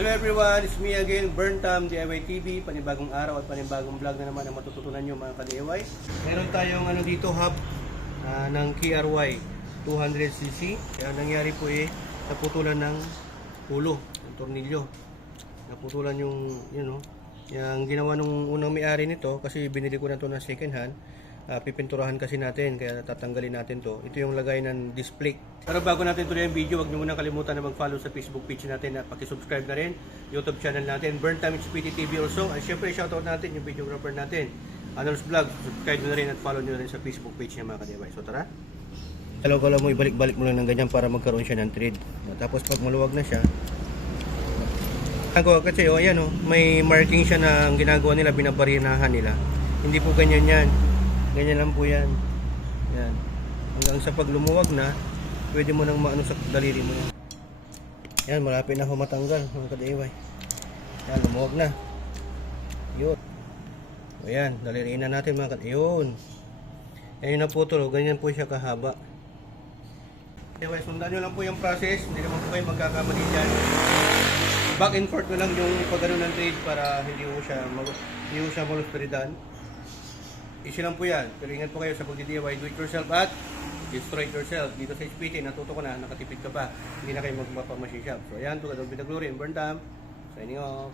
Hello everyone, it's me again, Burntam DIY TV. Panibagong araw at panibagong vlog na naman ang matututunan nyo mga ka-DIY. Meron tayong dito hub ng KRY 200cc. Kaya nangyari po naputulan ng ulo, ng tornilyo. Naputulan yung ginawa nung unang may-ari nito kasi binili ko na to na second hand. Pipinturahan kasi natin, kaya tatanggalin natin to. Ito yung lagay ng display. Pero bago natin tuloy ang video, huwag nyo muna kalimutan na mag-follow sa Facebook page natin at pakisubscribe na rin YouTube channel natin, Burntam HPT TV also. At syempre shoutout natin yung videographer natin, Anol's Vlog. Subscribe nyo na rin at follow nyo na rin sa Facebook page niya mga ka-DIY. So tara, kalaw-kalaw mo, ibalik-balik mo lang ng ganyan para magkaroon siya ng thread. Tapos pag maluwag na siya, kasi ayan may marking siya na ang ginagawa nila, binabarinahan nila. Hindi po ganyan yan. Ganyan lang po yan. Yan. Hanggang sa pag lumuwag na, pwede mo nang maano sa daliri mo yan. Yan, malapit na ako matanggal mga ka-DIY. Yan, lumuwag na. Yun. Ayan, daliriin na natin mga ka-DIY. Yun. Yan yung naputol. Ganyan po siya kahaba. Anyway, sundan nyo lang po yung process. Hindi naman po kayo magkakamali dyan. Back and forth na lang yung pag-ano ng trade para hindi mo siya malusperidan. Easy lang po yan. Pero ingat po kayo sa pag-DIY. Do it yourself at destroy it yourself. Dito sa HPT, natuto ko na, nakatipid ka pa. Hindi na kayo magmapamashi shop. So ayan, to God be the glory and Burntam. Signing off.